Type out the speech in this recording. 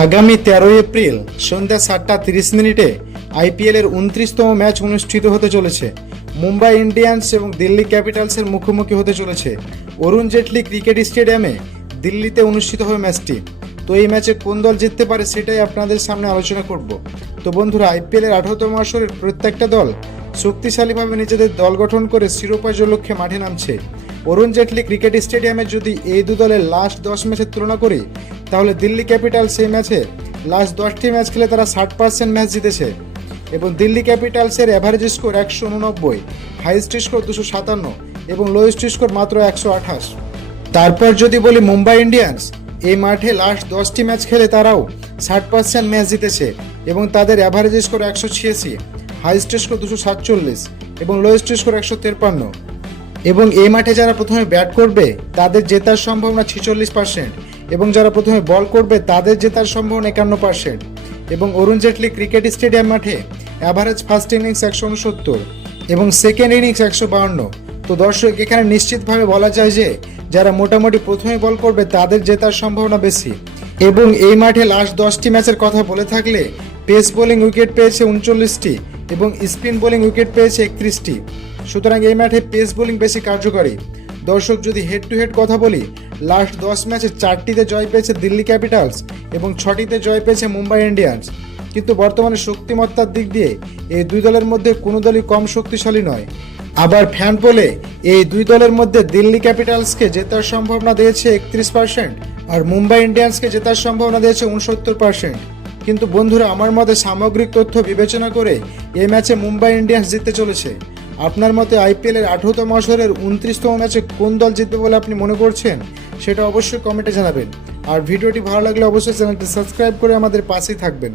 আগামী 13 এপ্রিল সন্ধ্যা 7:30 আইপিএলের 29তম ম্যাচ অনুষ্ঠিত হতে চলেছে। মুম্বাই ইন্ডিয়ান্স এবং দিল্লি ক্যাপিটালসের মুখোমুখি হতে চলেছে। অরুণ জেটলি ক্রিকেট স্টেডিয়ামে দিল্লিতে অনুষ্ঠিত হবে ম্যাচটি। তো এই ম্যাচে কোন দল জিততে পারে সেটাই আপনাদের সামনে আলোচনা করব। তো বন্ধুরা, আইপিএলের 18তম আসরের প্রত্যেকটা দল শক্তিশালীভাবে নিজেদের দল গঠন করে শিরোপা জয়ের লক্ষ্যে মাঠে নামছে। অরুণ জেটলি ক্রিকেট স্টেডিয়ামে যদি এই দু দলের লাস্ট 10 ম্যাচের তুলনা করি, তাহলে দিল্লি ক্যাপিটালস এই ম্যাচে লাস্ট 10টি ম্যাচ খেলে তারা 60% ম্যাচ জিতেছে এবং দিল্লি ক্যাপিটালসের অ্যাভারেজ স্কোর 189, হাইয়েস্ট স্কোর 257 এবং লোয়েস্ট স্কোর মাত্র 128। তারপর যদি বলি মুম্বাই ইন্ডিয়ান্স, এই মাঠে লাস্ট 10টি ম্যাচ খেলে তারাও 60% ম্যাচ জিতেছে এবং তাদের অ্যাভারেজ স্কোর 186, হাইয়েস্ট স্কোর 247 এবং লোয়েস্ট স্কোর 153। এবং এই মাঠে যারা প্রথমে ব্যাট করবে তাদের জেতার সম্ভাবনা 46% এবং যারা প্রথমে বল করবে তাদের জেতার সম্ভাবনা 51%। এবং অরুণ জেটলি ক্রিকেট স্টেডিয়াম মাঠে অ্যাভারেজ ফার্স্ট ইনিংস 169 এবং সেকেন্ড ইনিংস 152। তো দর্শক, এখানে নিশ্চিতভাবে বলা যায় যে যারা মোটামুটি প্রথমে বল করবে তাদের জেতার সম্ভাবনা বেশি। এবং এই মাঠে লাস্ট 10টি ম্যাচের কথা বলে থাকলে পেস বোলিং উইকেট পেয়েছে 39টি এবং স্পিন বোলিং উইকেট পেয়েছে 31টি। সুতরাং এই মাঠে পেস বোলিং বেশি কার্যকরী। দর্শক, যদি হেড টু হেড কথা বলি, লাস্ট 10 ম্যাচে 4টিতে জয় পেয়েছে দিল্লি ক্যাপিটালস এবং 6টিতে জয় পেয়েছে মুম্বাই ইন্ডিয়ান্স। কিন্তু বর্তমানে শক্তিমত্তার দিক দিয়ে এই দুই দলের মধ্যে কোনো দলই কম শক্তিশালী নয়। আবার ফ্যান পোলে এই দুই দলের মধ্যে দিল্লি ক্যাপিটালসকে জেতার সম্ভাবনা দিয়েছে 31% আর মুম্বাই ইন্ডিয়ান্সকে জেতার সম্ভাবনা দিয়েছে 69%। কিন্তু বন্ধুরা, আমার মতে সামগ্রিক তথ্য বিবেচনা করে এই ম্যাচে মুম্বাই ইন্ডিয়ান্স জিততে চলেছে। আপনার মতে আইপিএলের 18তম আসরের 29তম ম্যাচে কোন দল জিতবে বলে আপনি মনে করছেন সেটা অবশ্যই কমেন্টে জানাবেন। আর ভিডিওটি ভালো লাগলে অবশ্যই চ্যানেলটি সাবস্ক্রাইব করে আমাদের পাশেই থাকবেন।